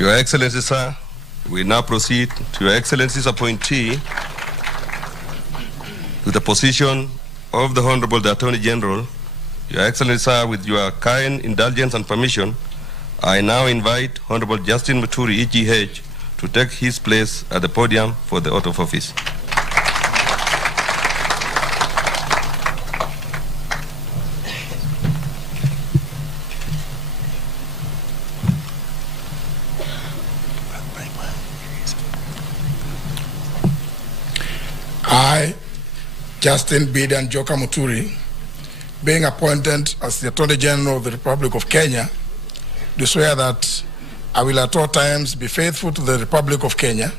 Your Excellency, sir, we now proceed to Your Excellency's appointee to the position of the Honorable the Attorney General. Your Excellency, sir, with your kind indulgence and permission, I now invite Honorable Justin Muturi, EGH, to take his place at the podium for the oath of office. I, Justin Bidan Joka Muturi, being appointed as the Attorney General of the Republic of Kenya, do swear that I will at all times be faithful to the Republic of Kenya,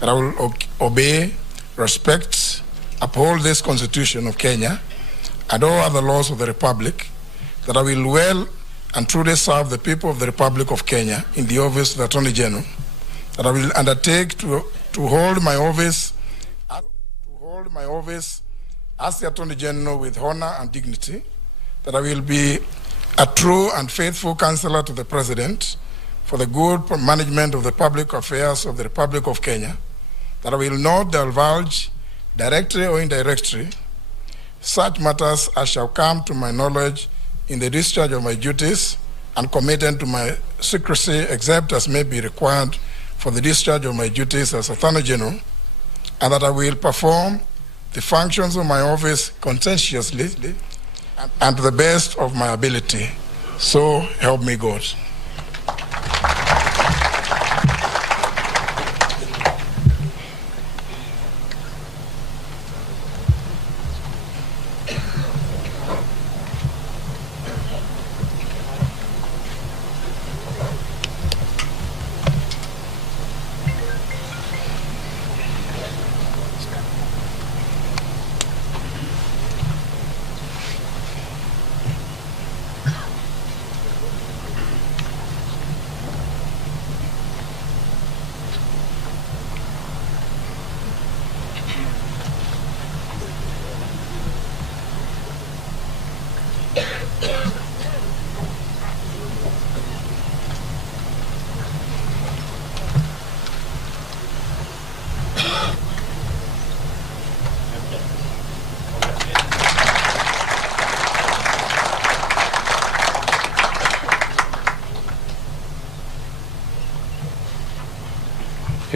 that I will obey, respect, uphold this Constitution of Kenya and all other laws of the Republic, that I will well and truly serve the people of the Republic of Kenya in the office of the Attorney General, that I will undertake to hold my office as the Attorney General with honor and dignity, that I will be a true and faithful counselor to the President for the good management of the public affairs of the Republic of Kenya, that I will not divulge, directly or indirectly, such matters as shall come to my knowledge in the discharge of my duties and committed to my secrecy except as may be required for the discharge of my duties as Attorney General, and that I will perform the functions of my office conscientiously and to the best of my ability. So help me God.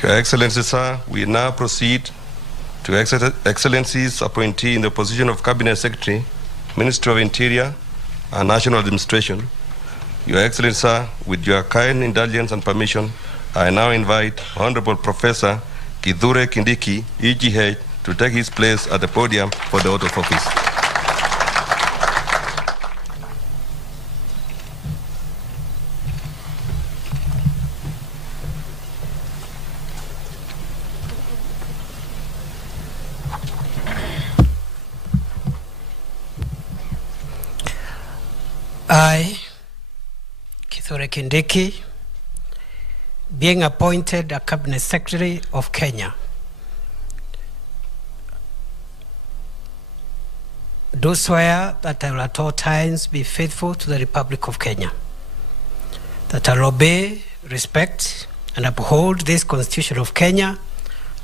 Your Excellency, sir, we now proceed to Excellency's appointee in the position of Cabinet Secretary, Ministry of Interior and National Administration. Your Excellency, sir, with your kind indulgence and permission, I now invite Honorable Professor Kithure Kindiki, EGH, to take his place at the podium for the oath of office. I, Kithure Kindiki, being appointed a Cabinet Secretary of Kenya, do swear that I will at all times be faithful to the Republic of Kenya, that I will obey, respect, and uphold this Constitution of Kenya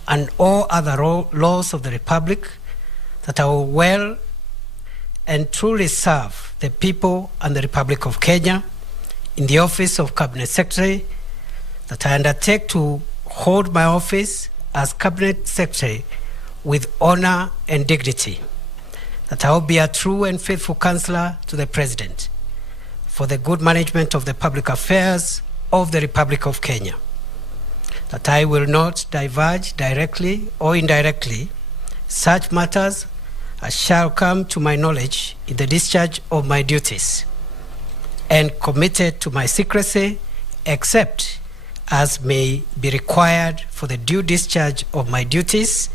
and all other laws of the Republic, that I will well and truly serve the people and the Republic of Kenya in the office of Cabinet Secretary, that I undertake to hold my office as Cabinet Secretary with honor and dignity, that I will be a true and faithful counselor to the President for the good management of the public affairs of the Republic of Kenya, that I will not divulge directly or indirectly such matters as shall come to my knowledge in the discharge of my duties, and committed to my secrecy except as may be required for the due discharge of my duties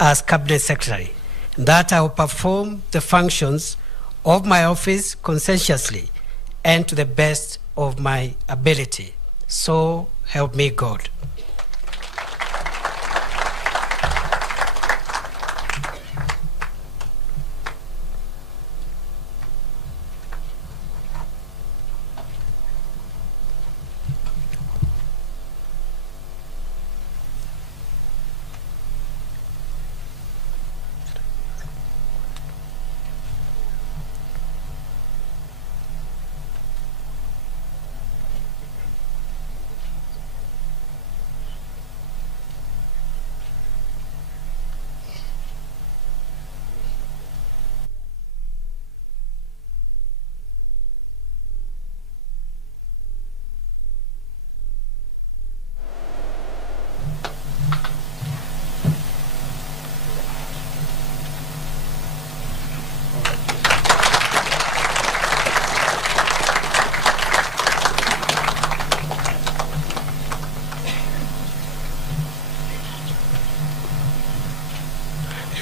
as Cabinet Secretary, that I will perform the functions of my office conscientiously and to the best of my ability. So help me God.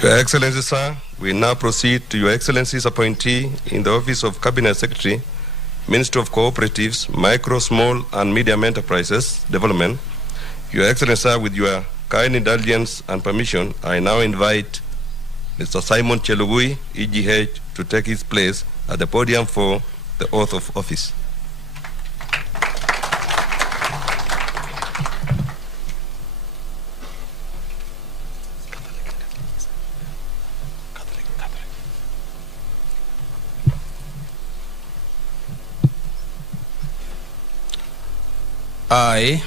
Your Excellency, sir, we now proceed to Your Excellency's appointee in the Office of Cabinet Secretary, Ministry of Cooperatives, Micro, Small and Medium Enterprises Development. Your Excellency, sir, with your kind indulgence and permission, I now invite Mr. Simon Chelugui, EGH, to take his place at the podium for the oath of office. I,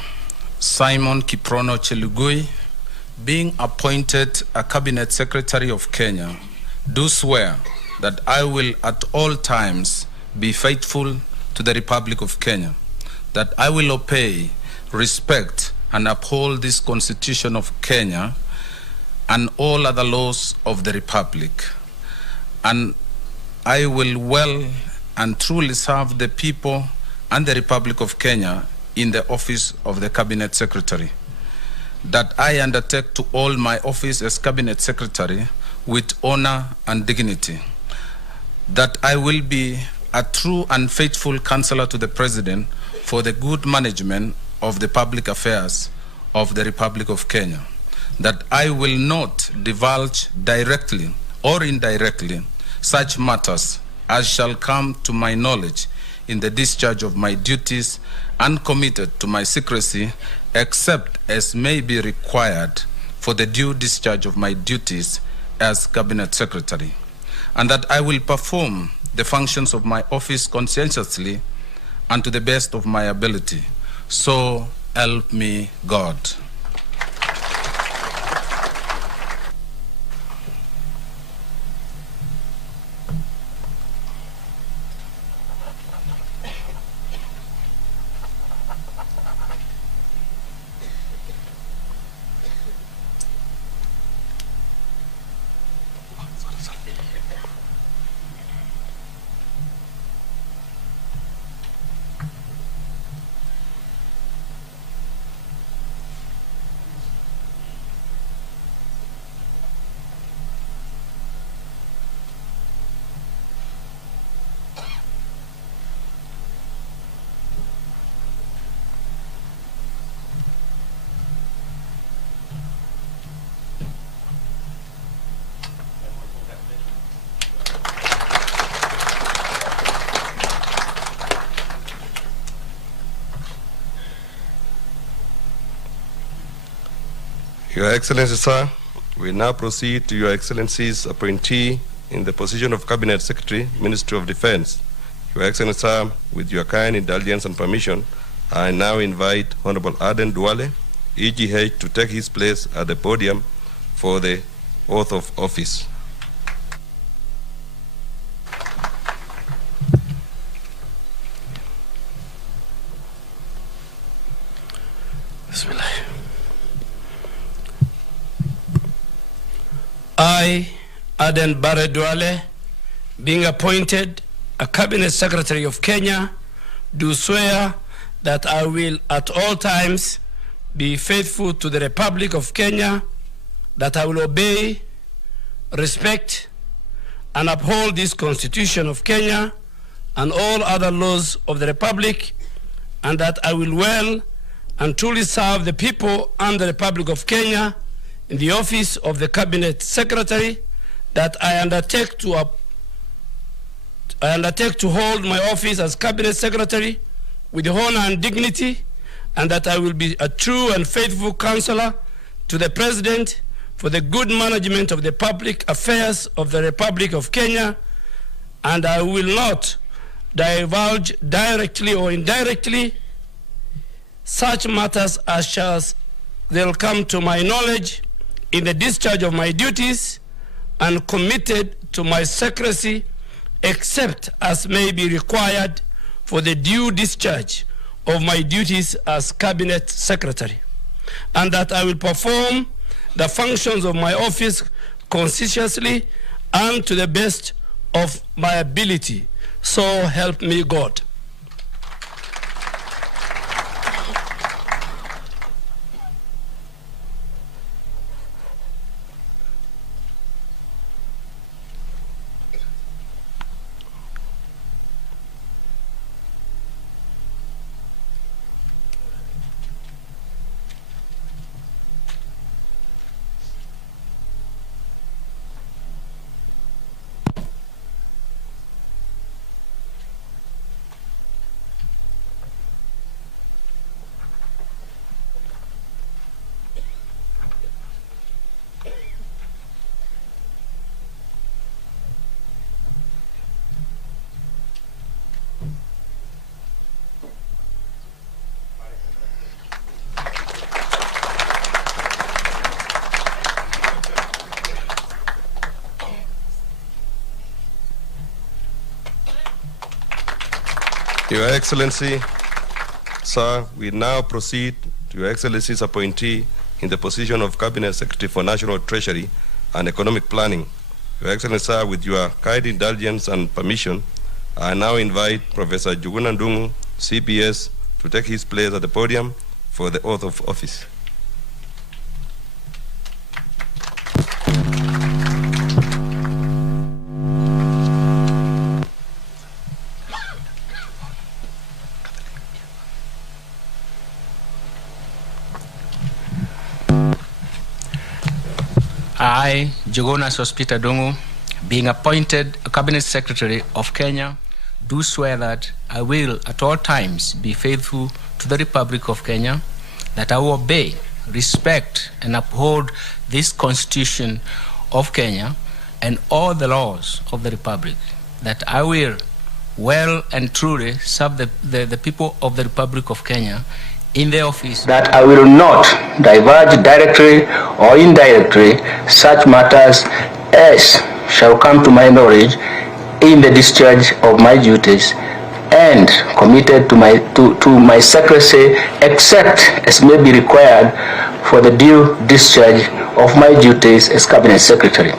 Simon Kiprono Chelugui, being appointed a Cabinet Secretary of Kenya, do swear that I will at all times be faithful to the Republic of Kenya, that I will obey, respect, and uphold this Constitution of Kenya and all other laws of the Republic, and I will well and truly serve the people and the Republic of Kenya in the office of the Cabinet Secretary, that I undertake to hold my office as Cabinet Secretary with honor and dignity, that I will be a true and faithful counselor to the President for the good management of the public affairs of the Republic of Kenya, that I will not divulge directly or indirectly such matters as shall come to my knowledge in the discharge of my duties and committed to my secrecy, except as may be required for the due discharge of my duties as Cabinet Secretary, and that I will perform the functions of my office conscientiously and to the best of my ability. So help me God. Your Excellency, sir, we now proceed to Your Excellency's appointee in the position of Cabinet Secretary, Ministry of Defense. Your Excellency, sir, with your kind indulgence and permission, I now invite Honorable Aden Duale, EGH, to take his place at the podium for the oath of office. I, Aden Bare Duale, being appointed a Cabinet Secretary of Kenya, do swear that I will at all times be faithful to the Republic of Kenya, that I will obey, respect, and uphold this Constitution of Kenya and all other laws of the Republic, and that I will well and truly serve the people and the Republic of Kenya in the office of the Cabinet Secretary, that I undertake to hold my office as Cabinet Secretary with honor and dignity, and that I will be a true and faithful counselor to the President for the good management of the public affairs of the Republic of Kenya, and I will not divulge directly or indirectly such matters as shall they'll come to my knowledge in the discharge of my duties and committed to my secrecy, except as may be required for the due discharge of my duties as Cabinet Secretary, and that I will perform the functions of my office conscientiously and to the best of my ability. So help me God. Your Excellency, sir, we now proceed to Your Excellency's appointee in the position of Cabinet Secretary for National Treasury and Economic Planning. Your Excellency, sir, with your kind indulgence and permission, I now invite Professor Njuguna Ndung'u, CPS, to take his place at the podium for the oath of office. I, Njuguna Sospeter Ndung'u, being appointed a Cabinet Secretary of Kenya, do swear that I will at all times be faithful to the Republic of Kenya, that I will obey, respect, and uphold this Constitution of Kenya and all the laws of the Republic, that I will well and truly serve the people of the Republic of Kenya in the office, that I will not diverge directly or indirectly such matters as shall come to my knowledge in the discharge of my duties, and committed to my secrecy except as may be required for the due discharge of my duties as Cabinet Secretary,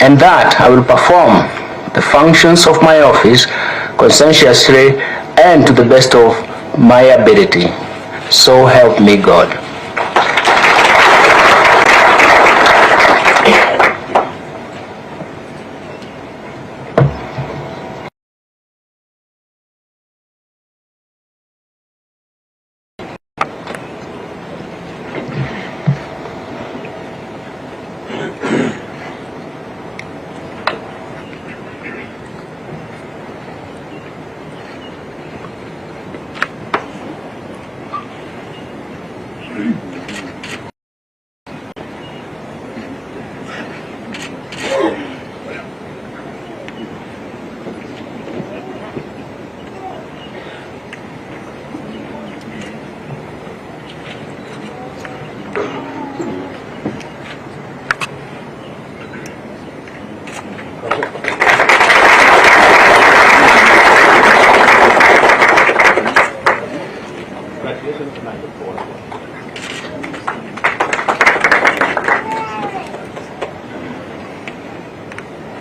and that I will perform the functions of my office conscientiously and to the best of my ability. So help me God.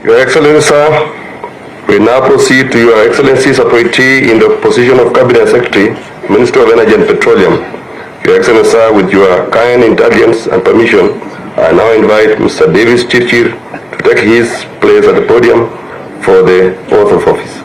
Your Excellency, sir, we now proceed to Your Excellency's appointee in the position of Cabinet Secretary, Minister of Energy and Petroleum. Your Excellency, sir, with your kind indulgence and permission, I now invite Mr. Davis Chirchir to take his place at the podium for the oath of office.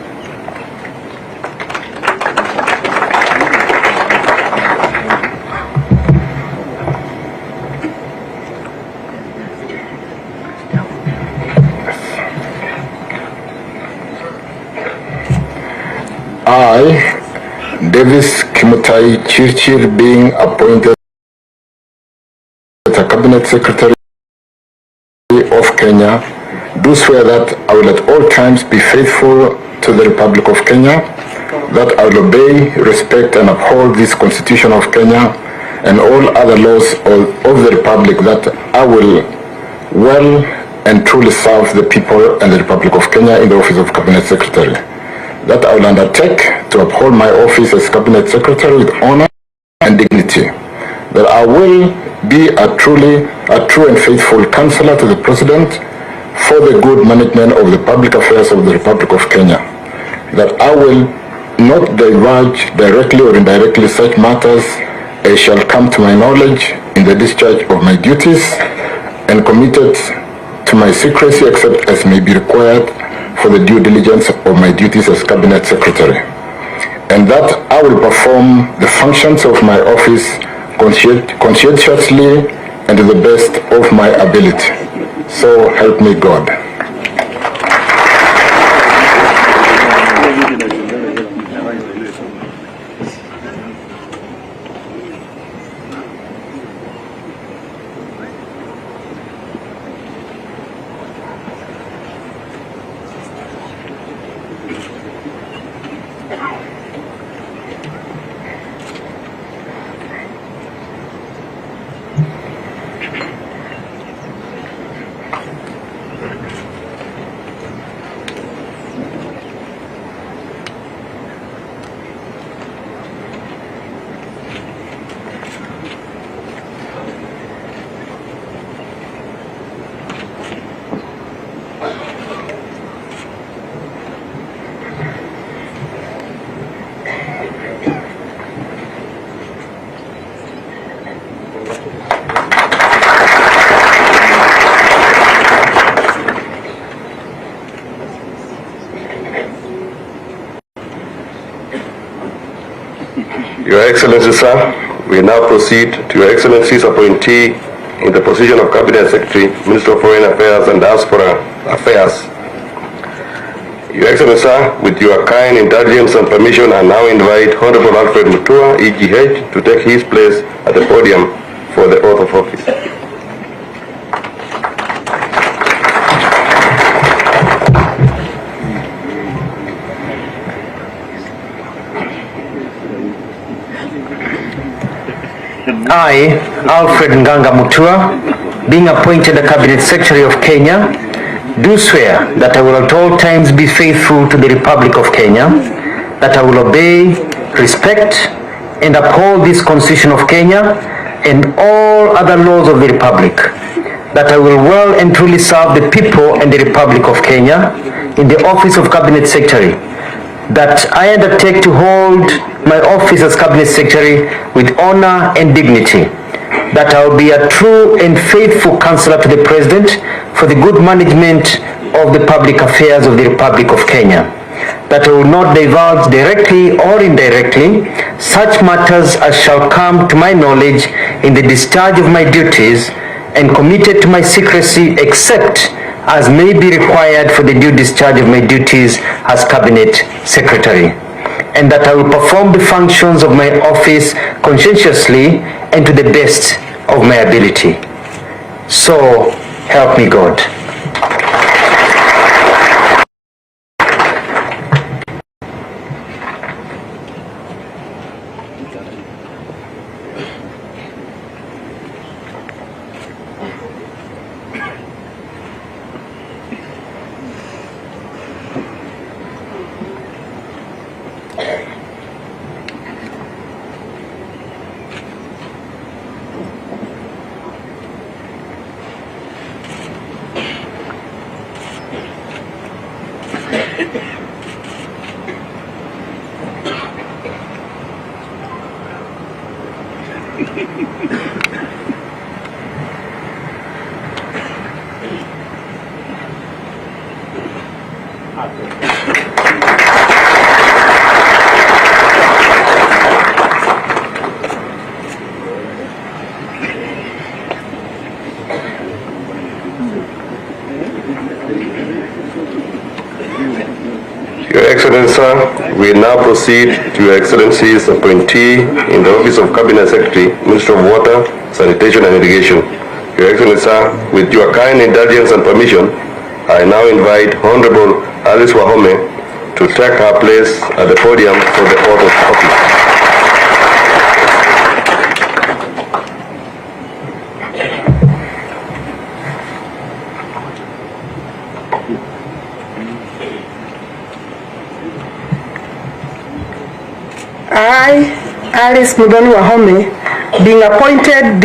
I, Davis Kimutai Chirchir, being appointed as a Cabinet Secretary of Kenya, do swear that I will at all times be faithful to the Republic of Kenya, that I will obey, respect, and uphold this Constitution of Kenya and all other laws of the Republic, that I will well and truly serve the people and the Republic of Kenya in the office of Cabinet Secretary, that I will undertake to uphold my office as Cabinet Secretary with honor and dignity, that I will be a true and faithful counselor to the President for the good management of the public affairs of the Republic of Kenya, that I will not diverge directly or indirectly such matters as shall come to my knowledge in the discharge of my duties, and committed to my secrecy except as may be required for the due diligence of my duties as Cabinet Secretary, and that I will perform the functions of my office conscientiously and to the best of my ability. So help me God. Your Excellency, sir, we now proceed to Your Excellency's appointee in the position of Cabinet Secretary, Minister of Foreign Affairs and Diaspora Affairs. Your Excellency, sir, with your kind indulgence and permission, I now invite Honorable Alfred Mutua, EGH, to take his place at the podium for the oath of office. I, Alfred Nganga Mutua, being appointed the Cabinet Secretary of Kenya, do swear that I will at all times be faithful to the Republic of Kenya, that I will obey, respect, and uphold this Constitution of Kenya and all other laws of the Republic, that I will well and truly serve the people and the Republic of Kenya in the office of Cabinet Secretary, that I undertake to hold my office as Cabinet Secretary with honor and dignity, that I will be a true and faithful counselor to the President for the good management of the public affairs of the Republic of Kenya, that I will not divulge directly or indirectly such matters as shall come to my knowledge in the discharge of my duties, and committed to my secrecy except as may be required for the due discharge of my duties as Cabinet Secretary, and that I will perform the functions of my office conscientiously and to the best of my ability. So help me God. Your Excellency, sir, we now proceed to Your Excellency's appointee in the office of Cabinet Secretary, Minister of Water, Sanitation and Irrigation. Your Excellency, sir, with your kind indulgence and permission, I now invite Honorable Alice Wahome to take her place at the podium for the oath of office. I, Alice Mudhoni Wahome, being appointed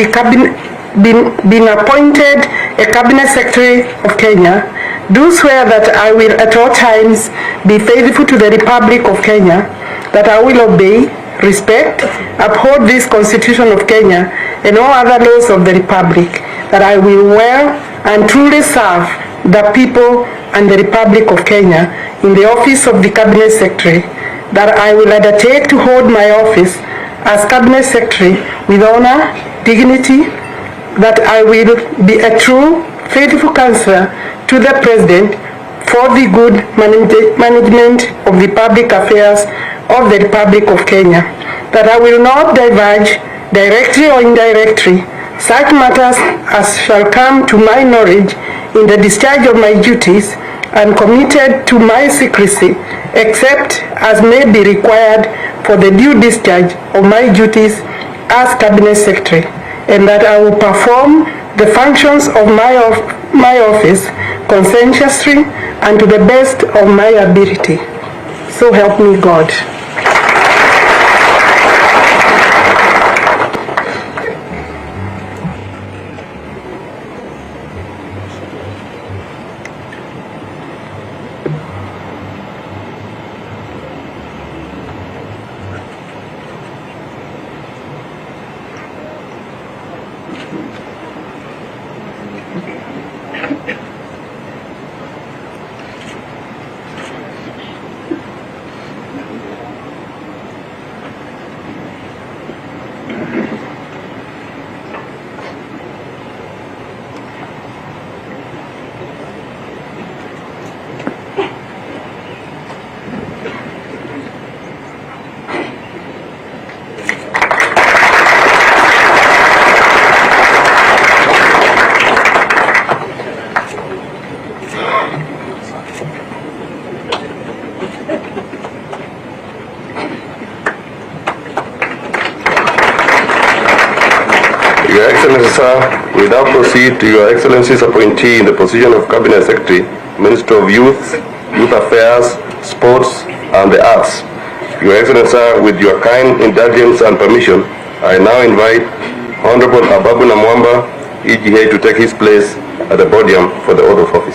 a Cabinet Secretary of Kenya, do swear that I will at all times be faithful to the Republic of Kenya, that I will obey, respect, uphold this Constitution of Kenya and all other laws of the Republic, that I will well and truly serve the people and the Republic of Kenya in the office of the Cabinet Secretary, that I will undertake to hold my office as Cabinet Secretary with honor, dignity, that I will be a true, faithful counselor to the President for the good management of the public affairs of the Republic of Kenya, that I will not divulge directly or indirectly such matters as shall come to my knowledge in the discharge of my duties, and committed to my secrecy except as may be required for the due discharge of my duties as Cabinet Secretary, and that I will perform the functions of my office conscientiously and to the best of my ability. So help me God. Your Excellency, sir, we now proceed to Your Excellency's appointee in the position of Cabinet Secretary, Minister of Youth, Youth Affairs, Sports, and the Arts. Your Excellency, sir, with your kind indulgence and permission, I now invite Honorable Ababu Namwamba, EGA, to take his place at the podium for the oath of office.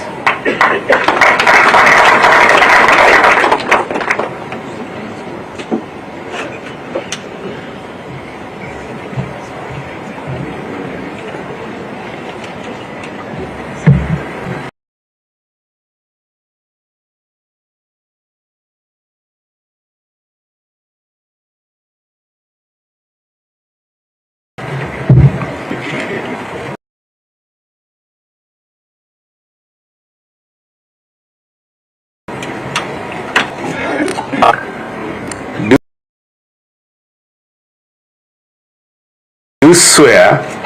Do swear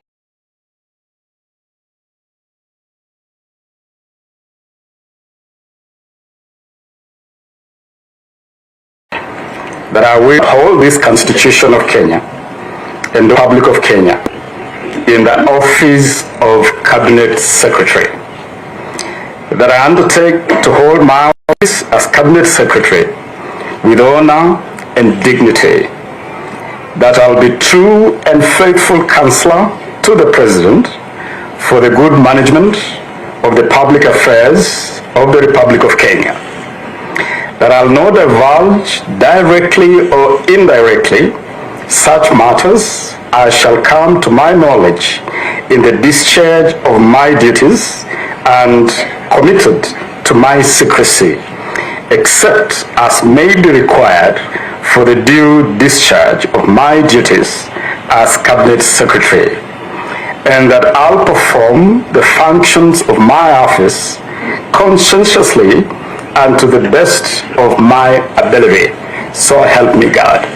that I will uphold this Constitution of Kenya and the Republic of Kenya in the office of Cabinet Secretary, that I undertake to hold my office as Cabinet Secretary with honor and dignity, that I'll be true and faithful counselor to the President for the good management of the public affairs of the Republic of Kenya, that I'll not divulge directly or indirectly such matters as shall come to my knowledge in the discharge of my duties and committed to my secrecy, except as may be required for the due discharge of my duties as Cabinet Secretary, and that I'll perform the functions of my office conscientiously and to the best of my ability. So help me God.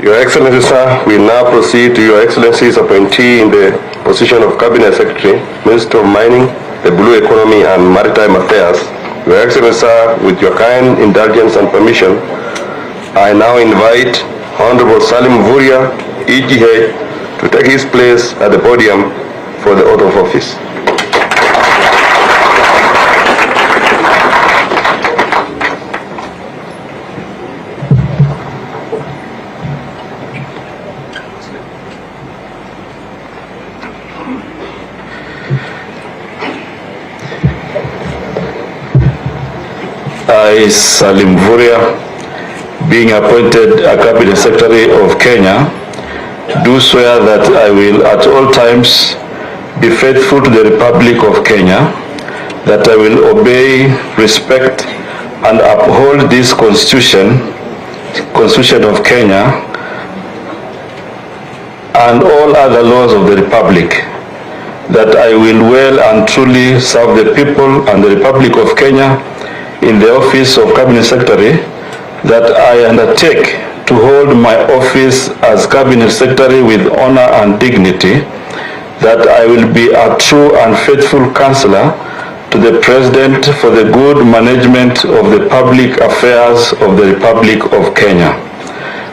Your Excellency, sir, we now proceed to Your Excellency's appointee in the position of Cabinet Secretary, Minister of Mining, the Blue Economy and Maritime Affairs. Your Excellency, sir, with your kind indulgence and permission, I now invite Honorable Salim Vuria, EGA, to take his place at the podium for the oath of office. I, Salim Vuria, being appointed a Cabinet Secretary of Kenya, do swear that I will at all times be faithful to the Republic of Kenya, that I will obey, respect, and uphold this Constitution of Kenya, and all other laws of the Republic, that I will well and truly serve the people and the Republic of Kenya in the office of Cabinet Secretary, that I undertake to hold my office as Cabinet Secretary with honor and dignity, that I will be a true and faithful counselor to the President for the good management of the public affairs of the Republic of Kenya,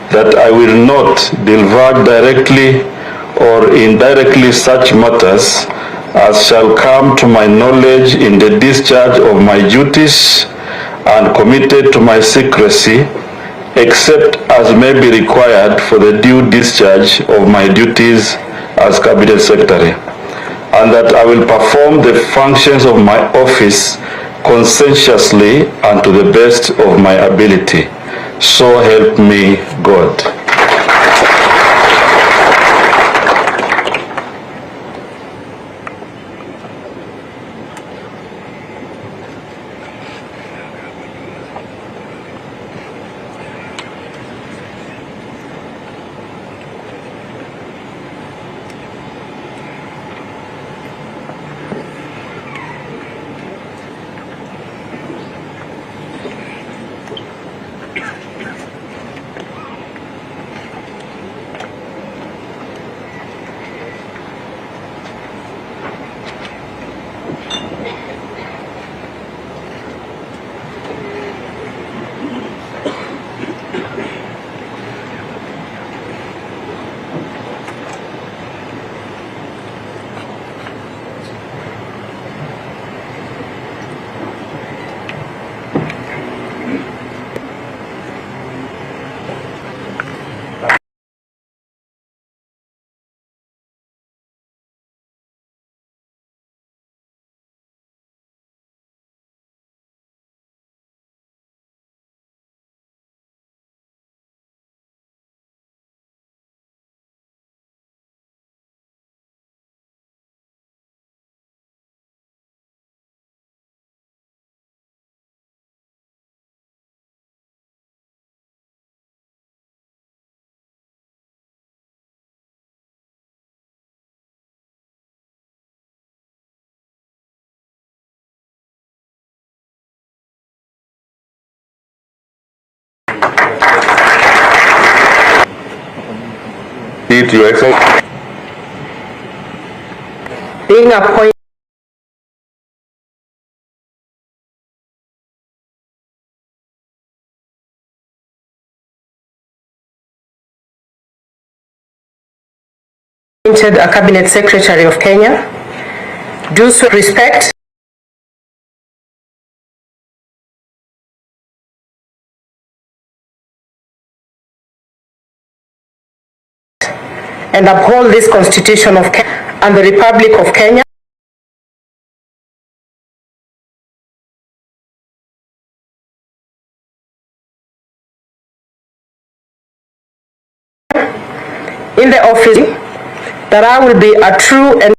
that I will not divulge directly or indirectly such matters as shall come to my knowledge in the discharge of my duties and committed to my secrecy, except as may be required for the due discharge of my duties as Cabinet Secretary, and that I will perform the functions of my office conscientiously and to the best of my ability. So help me God. Your Excellency. Being appointed a Cabinet Secretary of Kenya, do so respect and uphold this Constitution of Kenya and the Republic of Kenya, in the office, that I will be a true and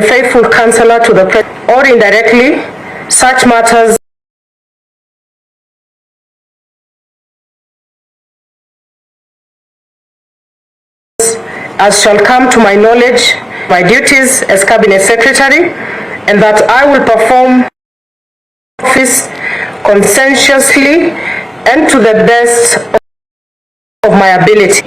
faithful counselor to the President, or indirectly such matters as shall come to my knowledge, my duties as Cabinet Secretary, and that I will perform office conscientiously and to the best of my ability.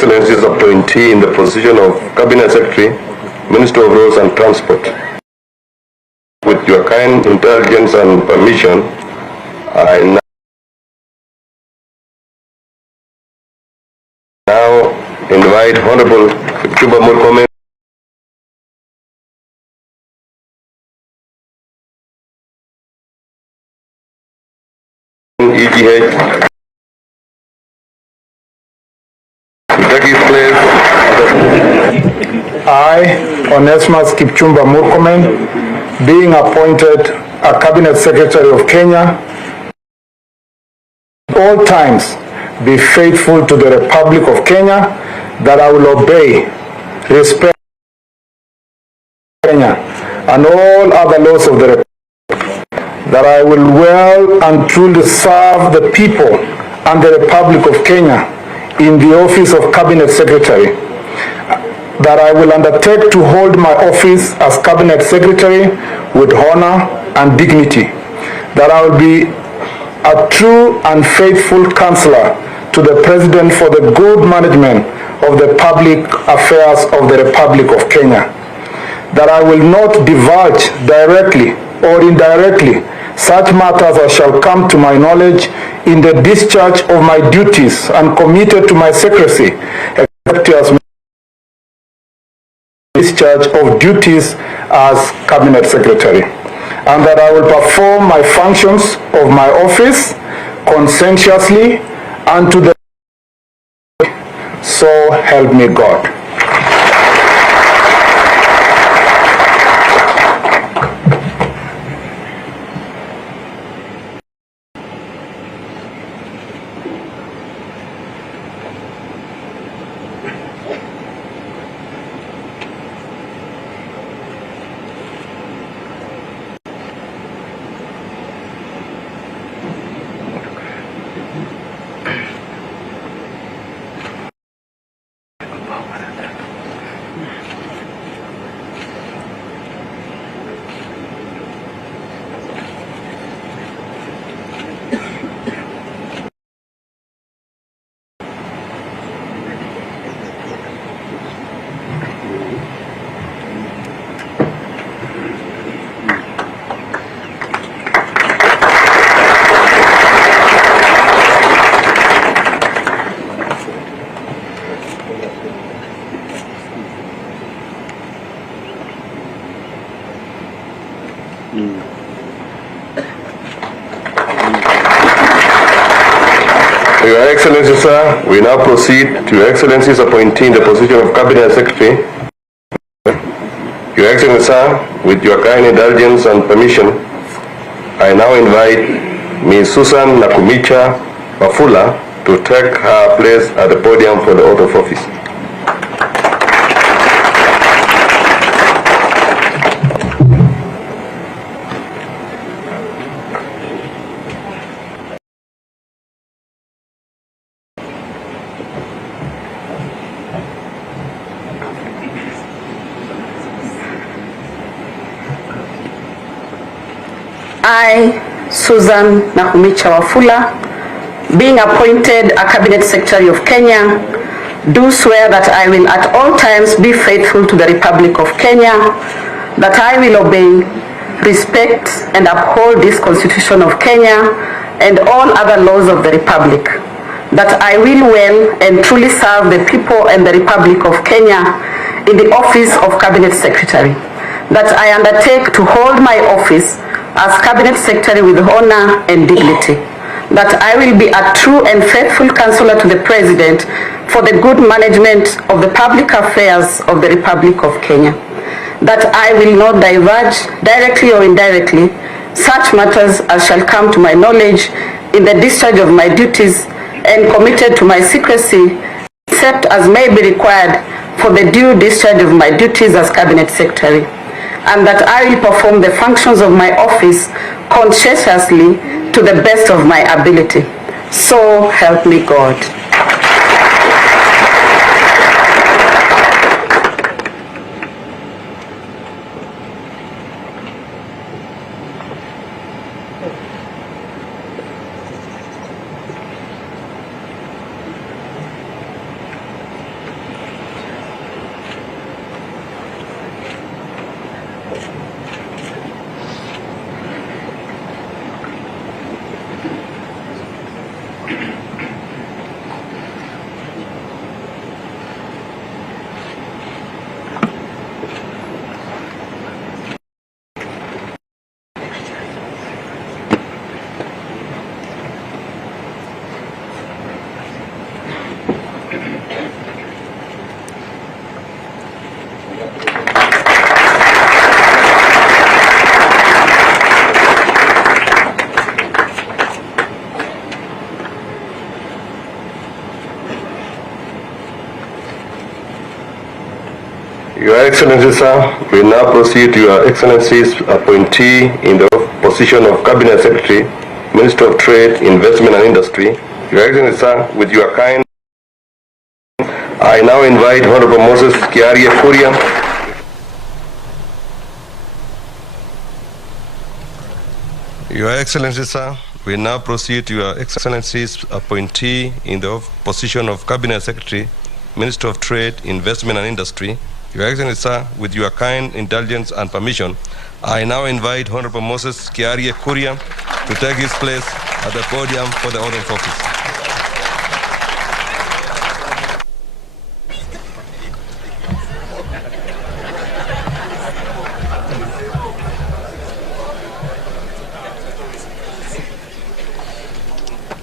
Excellency's appointee in the position of Cabinet Secretary, Minister of Roads and Transport. With your kind indulgence and permission, I now invite Honorable Kipchumba Murkomen EGH to take his place. I, Onesmus Kipchumba Murkomen, being appointed a Cabinet Secretary of Kenya, at all times be faithful to the Republic of Kenya, that I will obey, respect Kenya and all other laws of the Republic, that I will well and truly serve the people and the Republic of Kenya in the office of Cabinet Secretary, that I will undertake to hold my office as Cabinet Secretary with honor and dignity, that I will be a true and faithful counselor to the President for the good management of the public affairs of the Republic of Kenya, that I will not divulge directly or indirectly such matters as shall come to my knowledge in the discharge of my duties and committed to my secrecy, except as discharge of duties as Cabinet Secretary, and that I will perform my functions of my office conscientiously and to the so help me God. Your Excellency, sir, we now proceed to Your Excellency's appointee in the position of Cabinet Secretary. Your Excellency, sir, with your kind indulgence and permission, I now invite Ms. Susan Nakumicha Wafula to take her place at the podium for the oath of office. I, Susan Nakumicha Wafula, being appointed a Cabinet Secretary of Kenya, do swear that I will at all times be faithful to the Republic of Kenya, that I will obey, respect, and uphold this Constitution of Kenya and all other laws of the Republic, that I will well and truly serve the people and the Republic of Kenya in the office of Cabinet Secretary, that I undertake to hold my office as Cabinet Secretary with honor and dignity, that I will be a true and faithful counselor to the President for the good management of the public affairs of the Republic of Kenya, that I will not diverge directly or indirectly such matters as shall come to my knowledge in the discharge of my duties and committed to my secrecy, except as may be required for the due discharge of my duties as Cabinet Secretary, and that I will perform the functions of my office conscientiously to the best of my ability. So help me God. Excellency, sir, we now proceed to Your Excellency's appointee in the position of Cabinet Secretary, Minister of Trade, Investment and Industry. Your Excellency, sir, with your kind, I now invite Honorable Moses Kiarie Kuria. Your Excellency, sir, we now proceed to Your Excellency's appointee in the position of Cabinet Secretary, Minister of Trade, Investment and Industry. Your Excellency, sir, with your kind indulgence and permission, I now invite Honorable Moses Kiarie Kuria to take his place at the podium for the oath of office.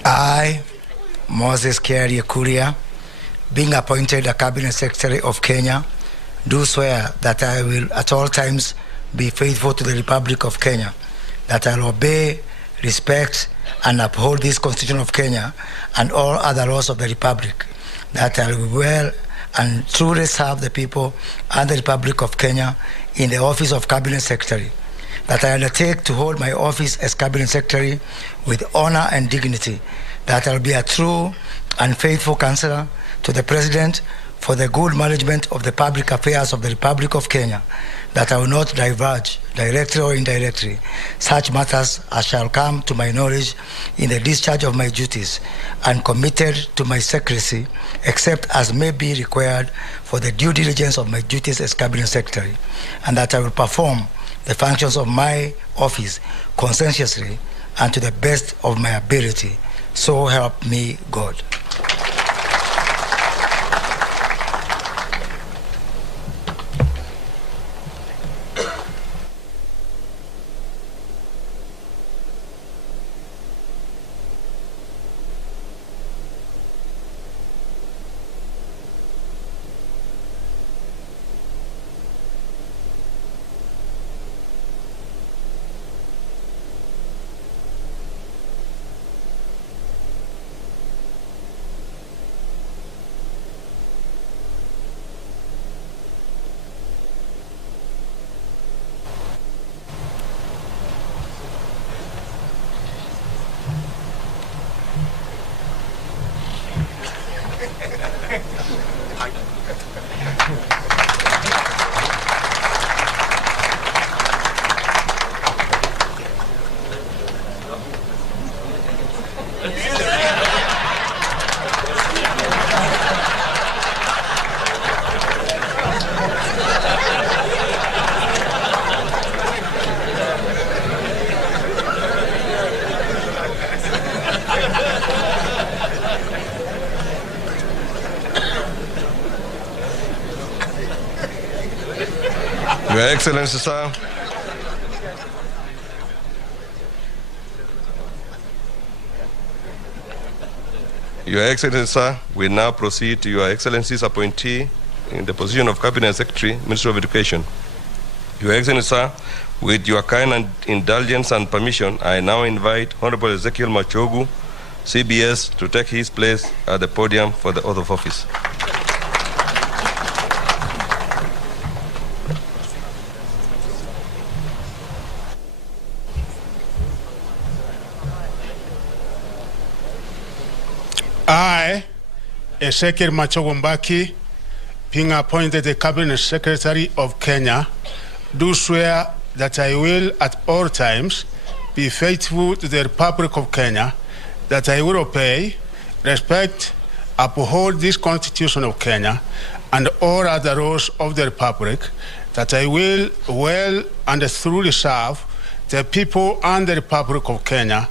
I, Moses Kiarie Kuria, being appointed a Cabinet Secretary of Kenya, do swear that I will at all times be faithful to the Republic of Kenya, that I will obey, respect, and uphold this Constitution of Kenya and all other laws of the Republic, that I will well and truly serve the people and the Republic of Kenya in the office of Cabinet Secretary, that I undertake to hold my office as Cabinet Secretary with honor and dignity, that I will be a true and faithful counselor to the President for the good management of the public affairs of the Republic of Kenya, that I will not diverge, directly or indirectly, such matters as shall come to my knowledge in the discharge of my duties, and committed to my secrecy, except as may be required for the due diligence of my duties as Cabinet Secretary, and that I will perform the functions of my office conscientiously and to the best of my ability. So help me God. Your Excellency, sir. Your Excellency, sir, we now proceed to Your Excellency's appointee in the position of Cabinet Secretary, Minister of Education. Your Excellency, sir, with your kind indulgence and permission, I now invite Honorable Ezekiel Machogu, CBS, to take his place at the podium for the oath of office. I, Ezekiel Machogu Mbaki, being appointed the Cabinet Secretary of Kenya, do swear that I will at all times be faithful to the Republic of Kenya, that I will obey, respect, uphold this Constitution of Kenya and all other laws of the Republic, that I will well and truly serve the people and the Republic of Kenya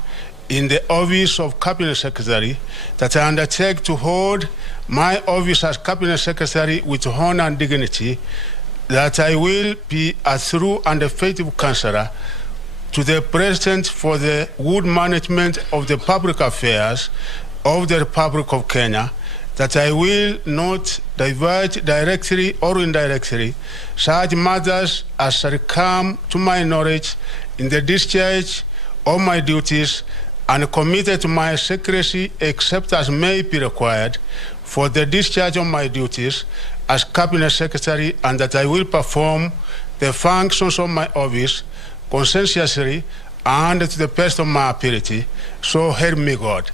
in the office of Cabinet Secretary, that I undertake to hold my office as Cabinet Secretary with honor and dignity, that I will be a true and a faithful counselor to the President for the good management of the public affairs of the Republic of Kenya, that I will not diverge directly or indirectly such matters as shall come to my knowledge in the discharge of my duties, and committed to my secrecy except as may be required for the discharge of my duties as Cabinet Secretary, and that I will perform the functions of my office conscientiously and to the best of my ability. So help me God.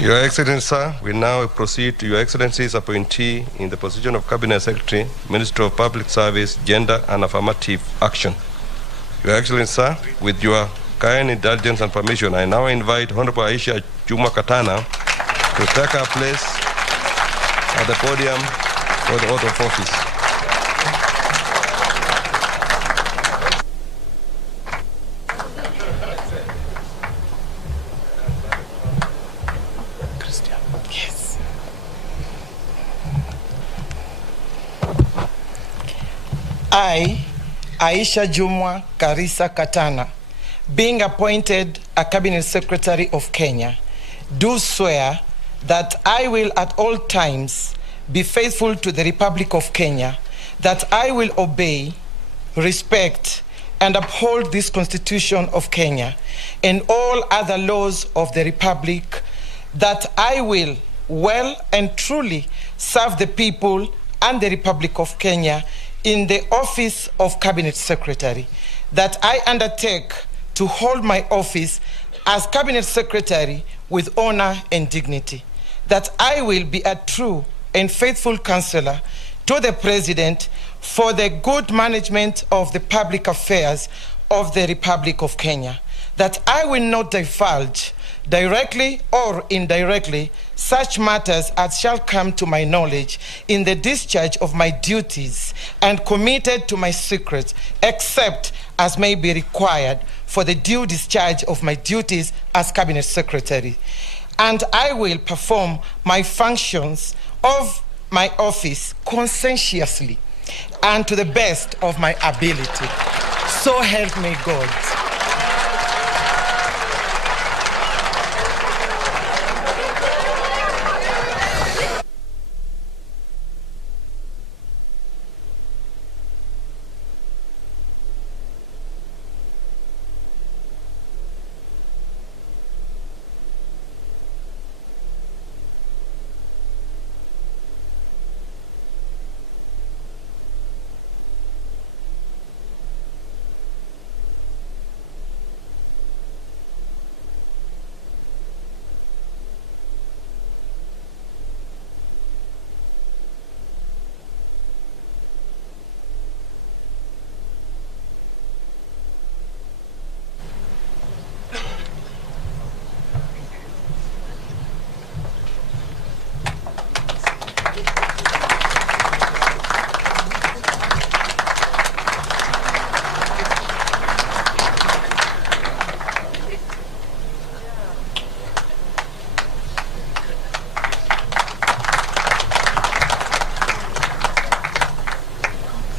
Your Excellency, sir, we now proceed to Your Excellency's appointee in the position of Cabinet Secretary, Minister of Public Service, Gender and Affirmative Action. Your Excellency, sir, with your kind indulgence and permission, I now invite Honorable Aisha Juma Katana to take her place at the podium for the oath of office. I, Aisha Juma Karisa Katana, being appointed a Cabinet Secretary of Kenya, do swear that I will at all times be faithful to the Republic of Kenya, that I will obey, respect, and uphold this Constitution of Kenya and all other laws of the Republic, that I will well and truly serve the people and the Republic of Kenya in the office of Cabinet Secretary, that I undertake to hold my office as Cabinet Secretary with honor and dignity, that I will be a true and faithful counselor to the President for the good management of the public affairs of the Republic of Kenya, that I will not divulge directly or indirectly such matters as shall come to my knowledge in the discharge of my duties, and committed to my secrets except as may be required for the due discharge of my duties as Cabinet Secretary. And I will perform my functions of my office conscientiously and to the best of my ability. So help me God.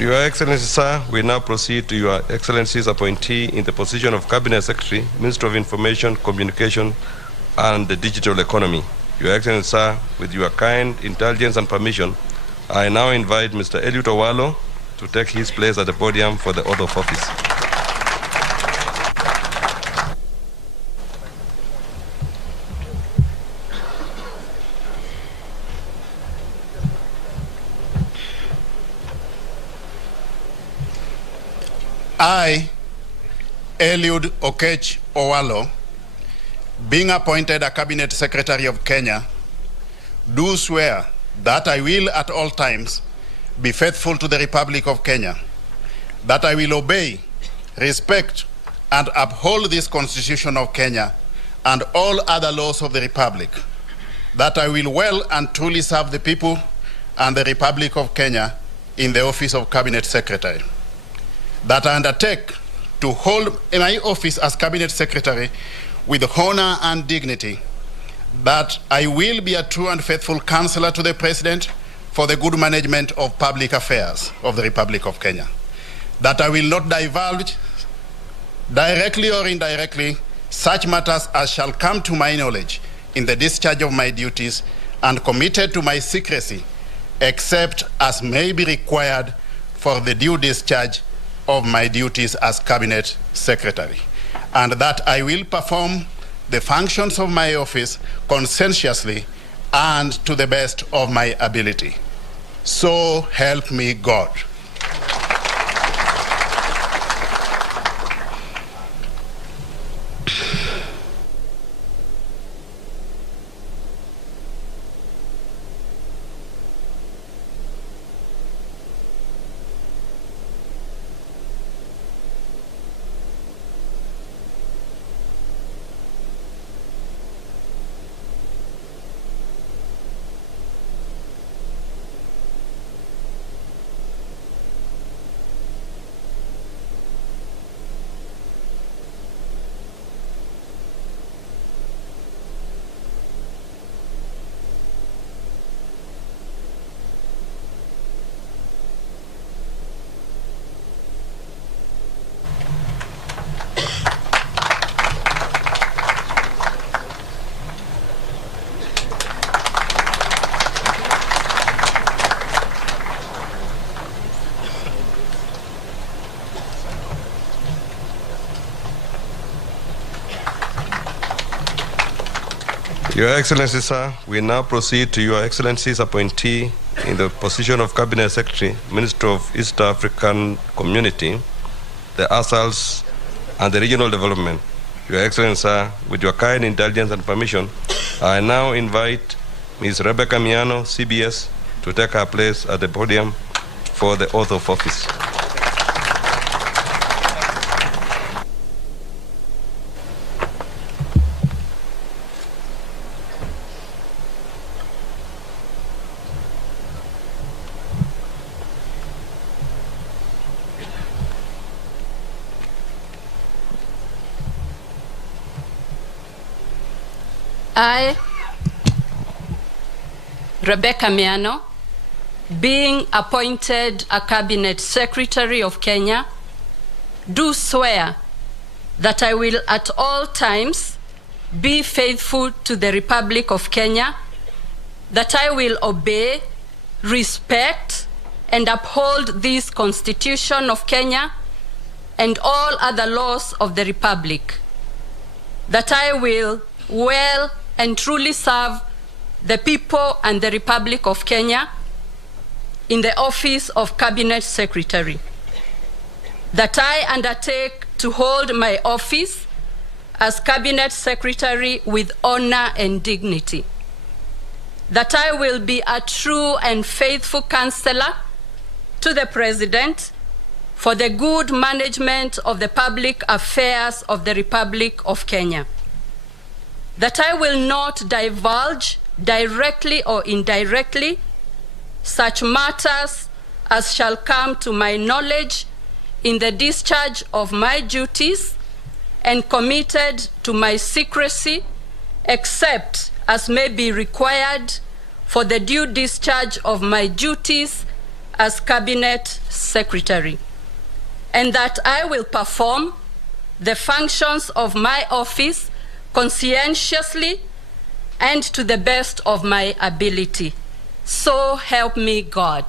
Your Excellency, sir, we now proceed to Your Excellency's appointee in the position of Cabinet Secretary, Minister of Information, Communication, and the Digital Economy. Your Excellency, sir, with your kind indulgence and permission, I now invite Mr. Eliud Owalo to take his place at the podium for the oath of office. I, Eliud Okech Owalo, being appointed a Cabinet Secretary of Kenya, do swear that I will at all times be faithful to the Republic of Kenya, that I will obey, respect, and uphold this Constitution of Kenya and all other laws of the Republic, that I will well and truly serve the people and the Republic of Kenya in the office of Cabinet Secretary, that I undertake to hold my office as Cabinet Secretary with honor and dignity, that I will be a true and faithful counselor to the President for the good management of public affairs of the Republic of Kenya, that I will not divulge directly or indirectly such matters as shall come to my knowledge in the discharge of my duties, and committed to my secrecy except as may be required for the due discharge of my duties as Cabinet Secretary, and that I will perform the functions of my office conscientiously and to the best of my ability. So help me God. Your Excellency, sir, we now proceed to Your Excellency's appointee in the position of Cabinet Secretary, Minister of East African Community, the ASALs, and the Regional Development. Your Excellency, sir, with your kind indulgence and permission, I now invite Ms. Rebecca Miano, CBS, to take her place at the podium for the oath of office. I, Rebecca Miano, being appointed a Cabinet Secretary of Kenya, do swear that I will at all times be faithful to the Republic of Kenya, that I will obey, respect, and uphold this Constitution of Kenya and all other laws of the Republic, that I will well and truly serve the people and the Republic of Kenya in the office of Cabinet Secretary, that I undertake to hold my office as Cabinet Secretary with honor and dignity, that I will be a true and faithful counselor to the President for the good management of the public affairs of the Republic of Kenya, that I will not divulge directly or indirectly such matters as shall come to my knowledge in the discharge of my duties and committed to my secrecy, except as may be required for the due discharge of my duties as Cabinet Secretary, and that I will perform the functions of my office conscientiously and to the best of my ability. So help me God.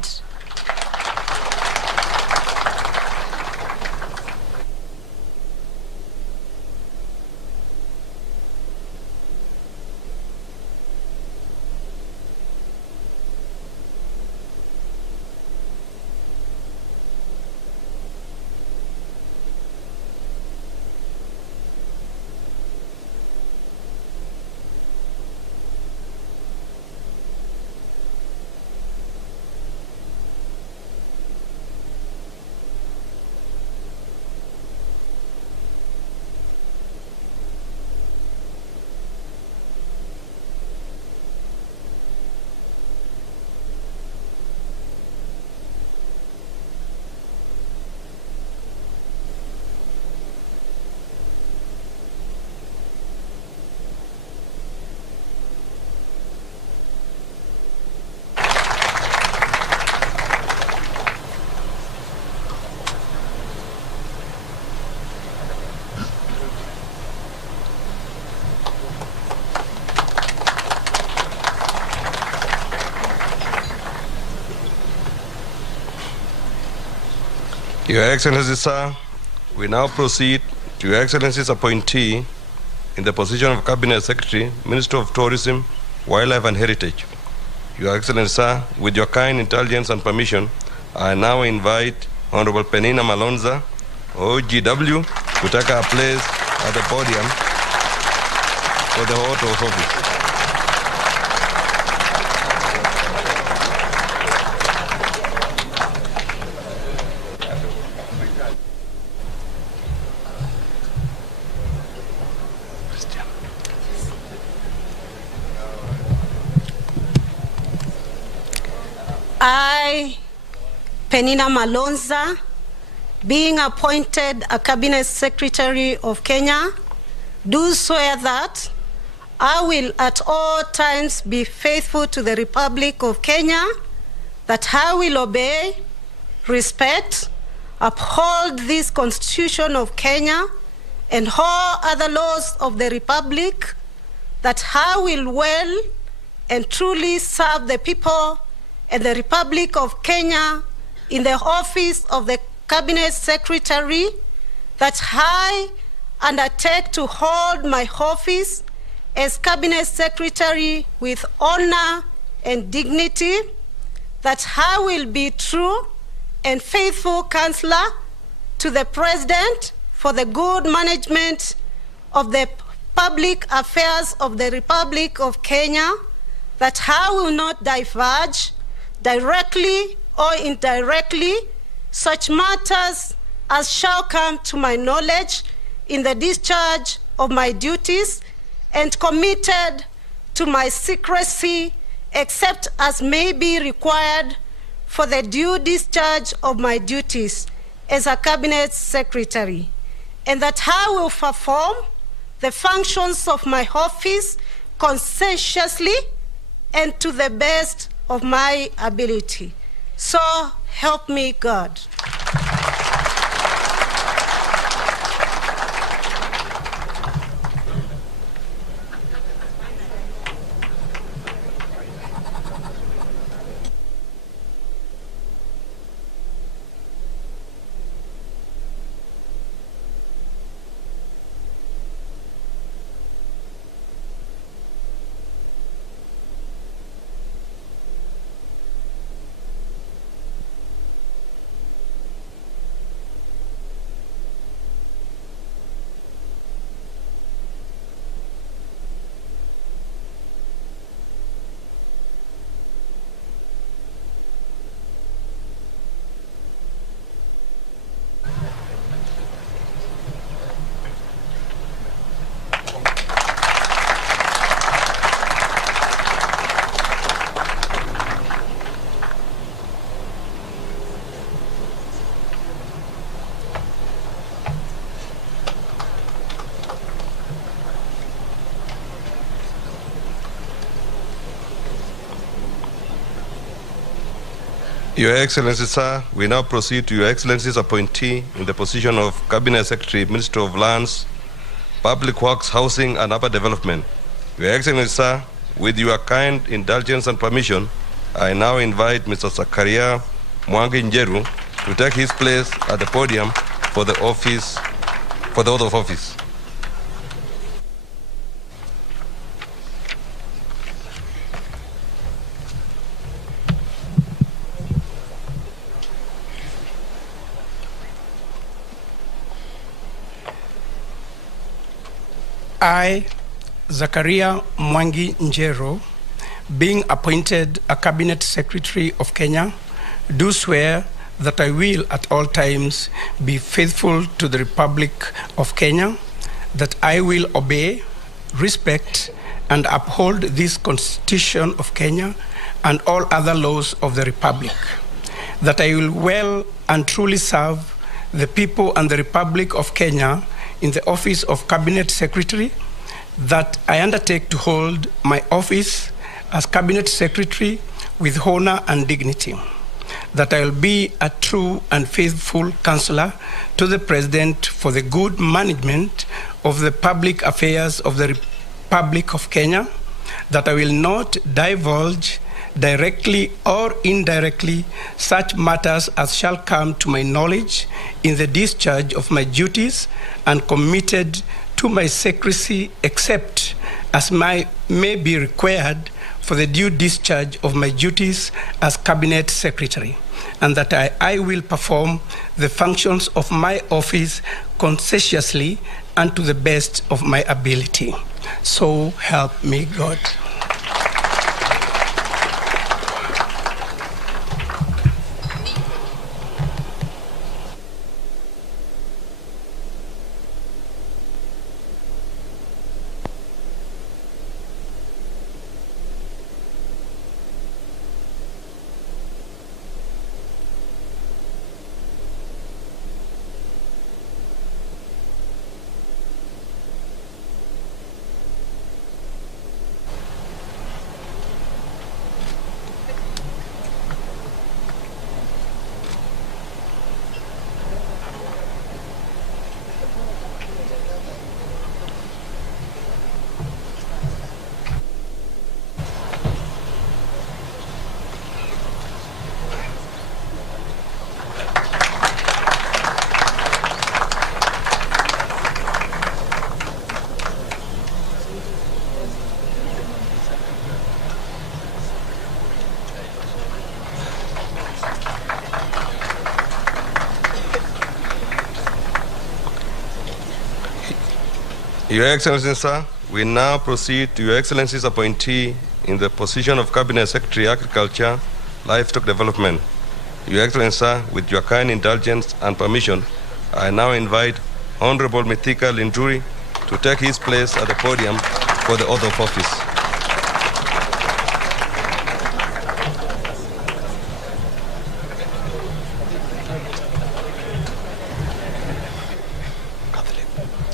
Your Excellency, sir, we now proceed to Your Excellency's appointee in the position of Cabinet Secretary, Minister of Tourism, Wildlife and Heritage. Your Excellency, sir, with your kind indulgence and permission, I now invite Honorable Penina Malonza, OGW, to take her place at the podium for the oath of office. I, Penina Malonza, being appointed a Cabinet Secretary of Kenya, do swear that I will at all times be faithful to the Republic of Kenya, that I will obey, respect, uphold this Constitution of Kenya and all other laws of the Republic, that I will well and truly serve the people and the Republic of Kenya in the office of the Cabinet Secretary, that I undertake to hold my office as Cabinet Secretary with honor and dignity, that I will be true and faithful counselor to the President for the good management of the public affairs of the Republic of Kenya, that I will not diverge directly or indirectly such matters as shall come to my knowledge in the discharge of my duties, and committed to my secrecy except as may be required for the due discharge of my duties as a Cabinet Secretary, and that I will perform the functions of my office conscientiously and to the best of my ability. So help me God. Your Excellency, sir, we now proceed to Your Excellency's appointee in the position of Cabinet Secretary, Minister of Lands, Public Works, Housing and Urban Development. Your Excellency, sir, with your kind indulgence and permission, I now invite Mr. Zakaria Mwangi Njeru to take his place at the podium for the oath of office. I, Zakaria Mwangi Njeru, being appointed a Cabinet Secretary of Kenya, do swear that I will at all times be faithful to the Republic of Kenya, that I will obey, respect, and uphold this Constitution of Kenya and all other laws of the Republic, that I will well and truly serve the people and the Republic of Kenya in the office of Cabinet Secretary, that I undertake to hold my office as Cabinet Secretary with honor and dignity, that I will be a true and faithful counselor to the President for the good management of the public affairs of the Republic of Kenya, that I will not divulge directly or indirectly, such matters as shall come to my knowledge in the discharge of my duties, and committed to my secrecy except as may be required for the due discharge of my duties as Cabinet Secretary, and that I will perform the functions of my office conscientiously and to the best of my ability. So help me God. Your Excellency, sir, we now proceed to Your Excellency's appointee in the position of Cabinet Secretary, Agriculture, Livestock Development. Your Excellency, sir, with your kind indulgence and permission, I now invite Honorable Mithika Linturi to take his place at the podium for the oath of office.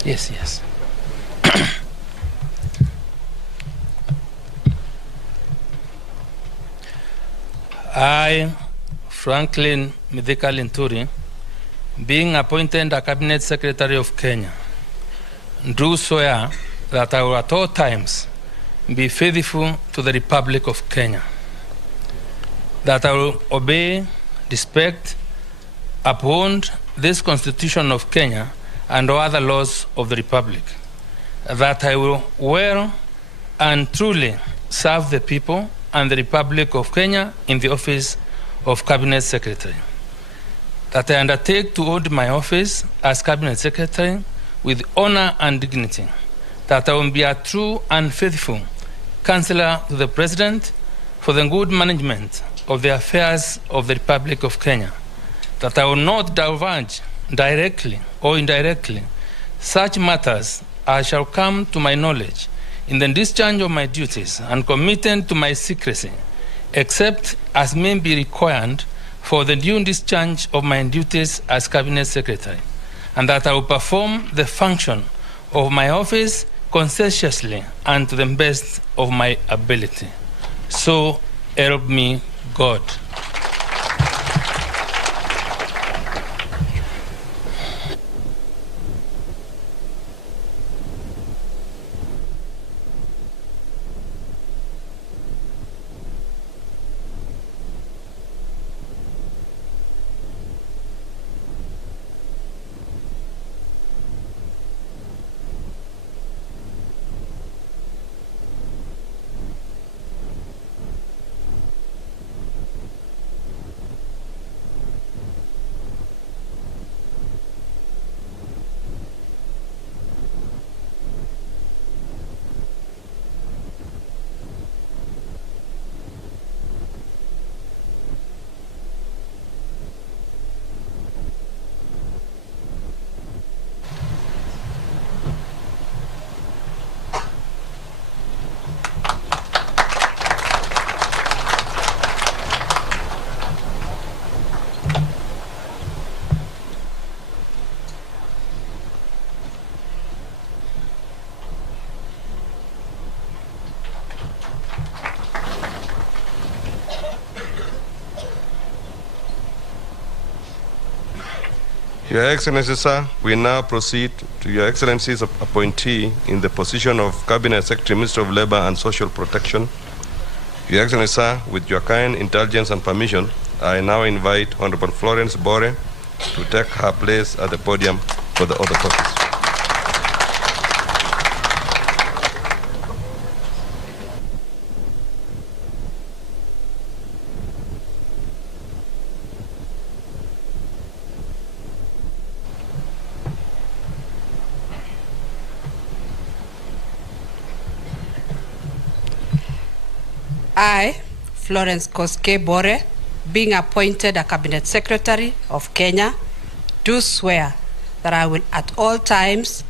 Yes, yes. I, Franklin Mithika Linturi, being appointed a Cabinet Secretary of Kenya, do swear that I will at all times be faithful to the Republic of Kenya, that I will obey, respect, uphold this Constitution of Kenya and all other laws of the Republic, that I will well and truly serve the people and the Republic of Kenya in the office of Cabinet Secretary, that I undertake to hold my office as Cabinet Secretary with honor and dignity, that I will be a true and faithful counselor to the President for the good management of the affairs of the Republic of Kenya, that I will not divulge directly or indirectly such matters as shall come to my knowledge in the discharge of my duties and committed to my secrecy, except as may be required for the due discharge of my duties as Cabinet Secretary, and that I will perform the function of my office conscientiously and to the best of my ability. So help me God. Your Excellency, sir, we now proceed to Your Excellency's appointee in the position of Cabinet Secretary, Minister of Labor and Social Protection. Your Excellency, sir, with your kind indulgence and permission, I now invite Honorable Florence Bore to take her place at the podium for the oath of office. I, Florence Koske Bore, being appointed a Cabinet Secretary of Kenya, do swear that I will at all times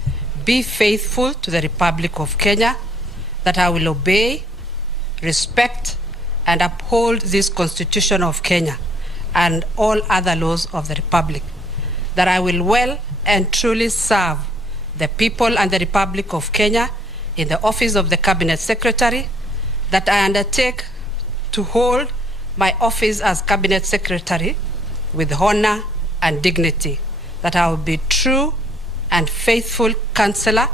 be faithful to the Republic of Kenya, that I will obey, respect, and uphold this Constitution of Kenya and all other laws of the Republic, that I will well and truly serve the people and the Republic of Kenya in the office of the Cabinet Secretary, that I undertake to hold my office as Cabinet Secretary with honor and dignity, that I will be true and faithful counselor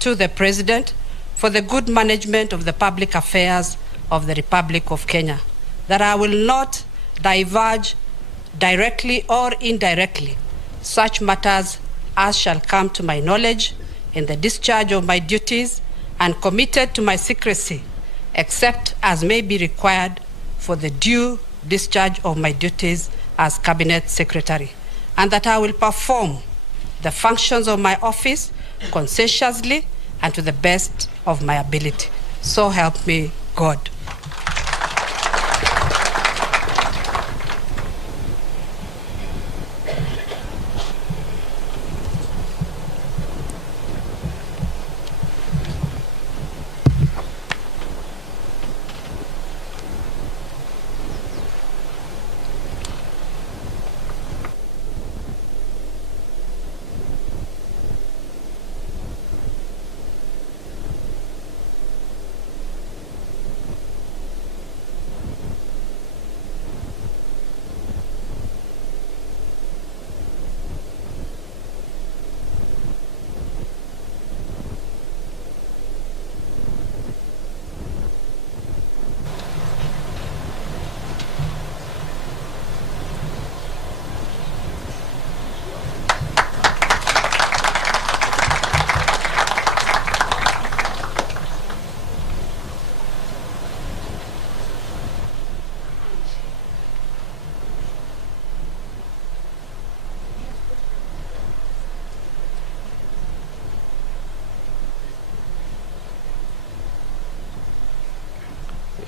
to the President for the good management of the public affairs of the Republic of Kenya, that I will not diverge directly or indirectly such matters as shall come to my knowledge in the discharge of my duties, and committed to my secrecy except as may be required for the due discharge of my duties as Cabinet Secretary, and that I will perform the functions of my office conscientiously and to the best of my ability. So help me God.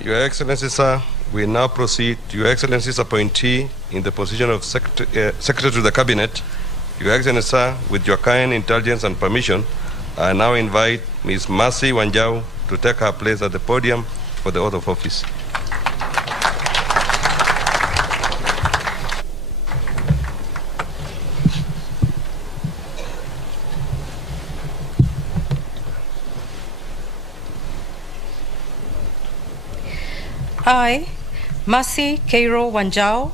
Your Excellency, sir, we now proceed to Your Excellency's appointee in the position of Secretary to the Cabinet. Your Excellency, sir, with your kind indulgence and permission, I now invite Ms. Mercy Wanjau to take her place at the podium for the oath of office. I, Mercy Keiro Wanjau,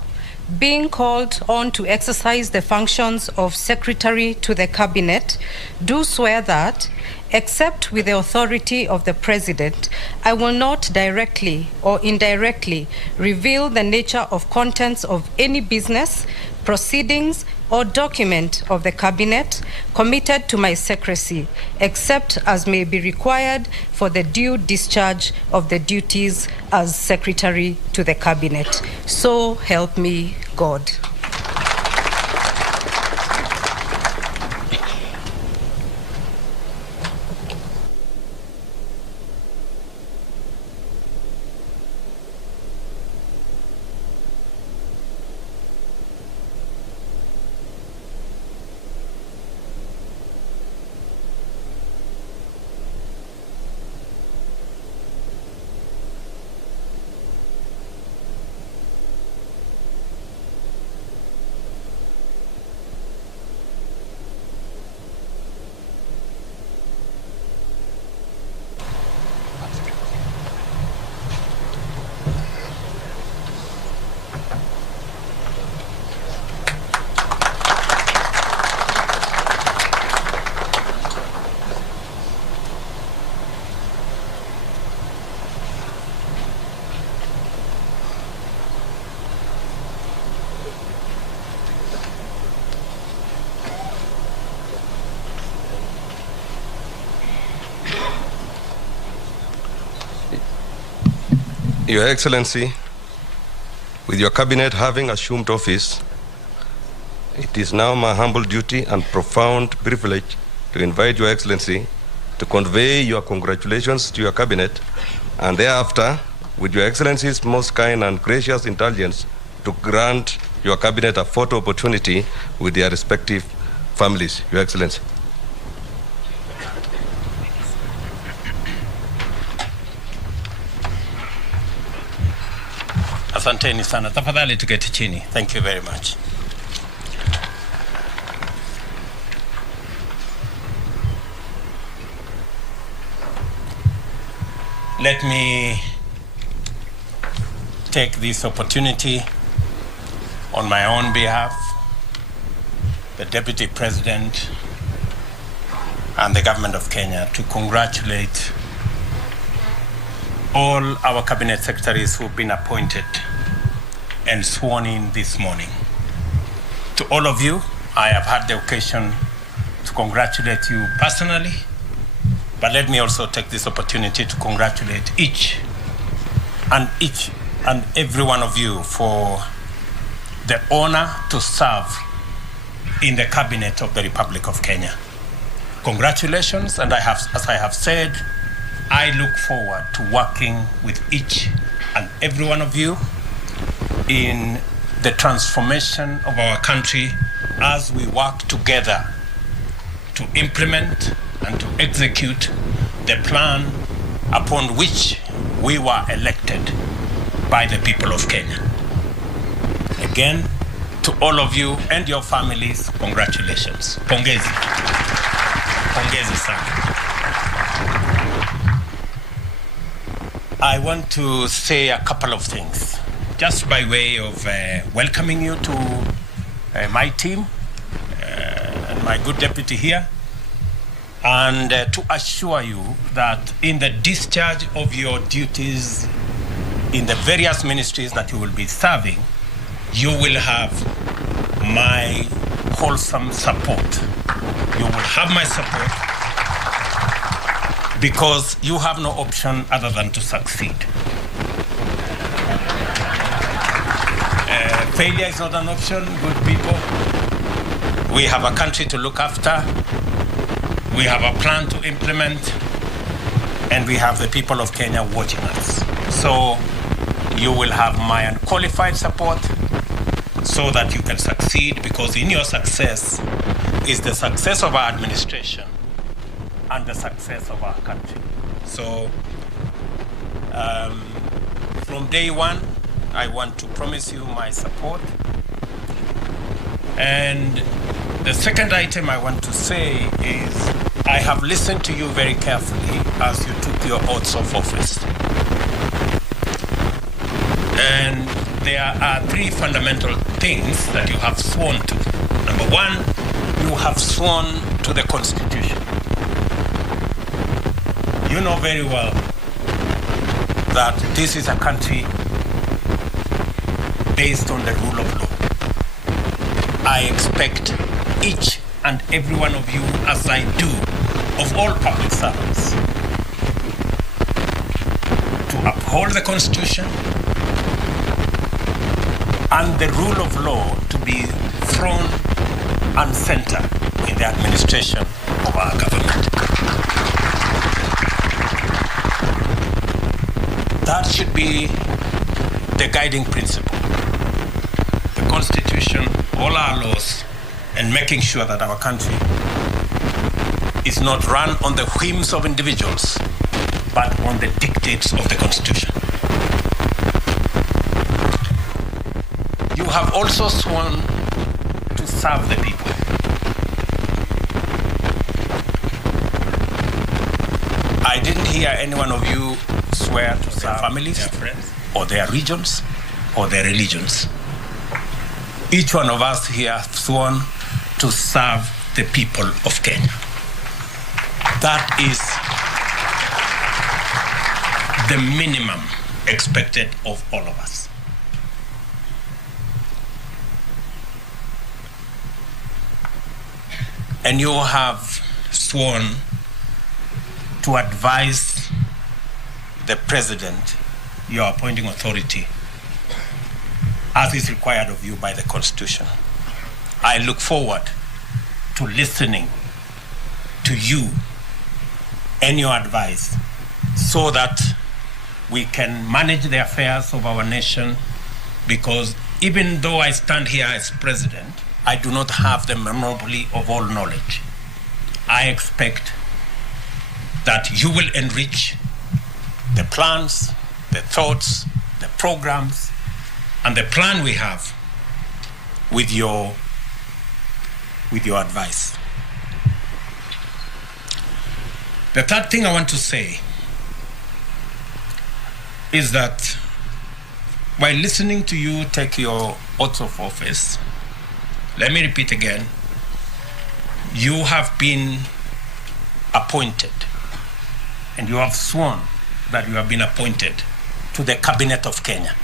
being called on to exercise the functions of Secretary to the Cabinet, do swear that, except with the authority of the President, I will not directly or indirectly reveal the nature of contents of any business, proceedings, or document of the Cabinet committed to my secrecy, except as may be required for the due discharge of the duties as Secretary to the Cabinet. So help me God. Your Excellency, with your cabinet having assumed office, it is now my humble duty and profound privilege to invite Your Excellency to convey your congratulations to your cabinet, and thereafter, with Your Excellency's most kind and gracious indulgence, to grant your cabinet a photo opportunity with their respective families. Your Excellency. Asanteni sana. Tafadhali tuketi chini. Thank you very much. Let me take this opportunity on my own behalf, the Deputy President and the Government of Kenya, to congratulate all our cabinet secretaries who've been appointed and sworn in this morning. To all of you, I have had the occasion to congratulate you personally, but let me also take this opportunity to congratulate each and every one of you for the honor to serve in the cabinet of the Republic of Kenya. Congratulations, and as I have said, I look forward to working with each and every one of you in the transformation of our country as we work together to implement and to execute the plan upon which we were elected by the people of Kenya. Again, to all of you and your families, congratulations. Pongezi. Pongezi sana. I want to say a couple of things, just by way of welcoming you to my team and my good deputy here, and to assure you that in the discharge of your duties in the various ministries that you will be serving, you will have my wholesome support. You will have my support because you have no option other than to succeed. Failure is not an option, good people. We have a country to look after. We have a plan to implement, and we have the people of Kenya watching us. So you will have my unqualified support so that you can succeed, because in your success is the success of our administration and the success of our country. So from day one, I want to promise you my support. And the second item I want to say is I have listened to you very carefully as you took your oaths of office. And there are three fundamental things that you have sworn to. Number one, you have sworn to the Constitution. You know very well that this is a country based on the rule of law. I expect each and every one of you, as I do of all public servants, to uphold the Constitution and the rule of law to be front and center in the administration of our government. That should be the guiding principle. The Constitution, all our laws, and making sure that our country is not run on the whims of individuals, but on the dictates of the Constitution. You have also sworn to serve the people. I didn't hear any one of you swear to serve their families, their friends, or their regions, or their religions. Each one of us here have sworn to serve the people of Kenya. That is the minimum expected of all of us. And you have sworn to advise the President your appointing authority as is required of you by the Constitution. I look forward to listening to you and your advice so that we can manage the affairs of our nation, because even though I stand here as president, I do not have the monopoly of all knowledge. I expect that you will enrich the plans, the thoughts, the programs, and the plan we have with your advice. The third thing I want to say is that while listening to you take your oath of office, let me repeat again, you have been appointed and you have sworn that you have been appointed to the Cabinet of Kenya.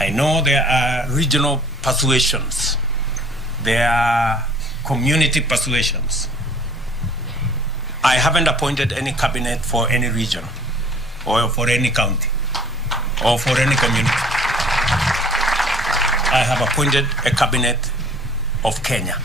I know there are regional persuasions, there are community persuasions. I haven't appointed any cabinet for any region or for any county or for any community. I have appointed a cabinet of Kenya.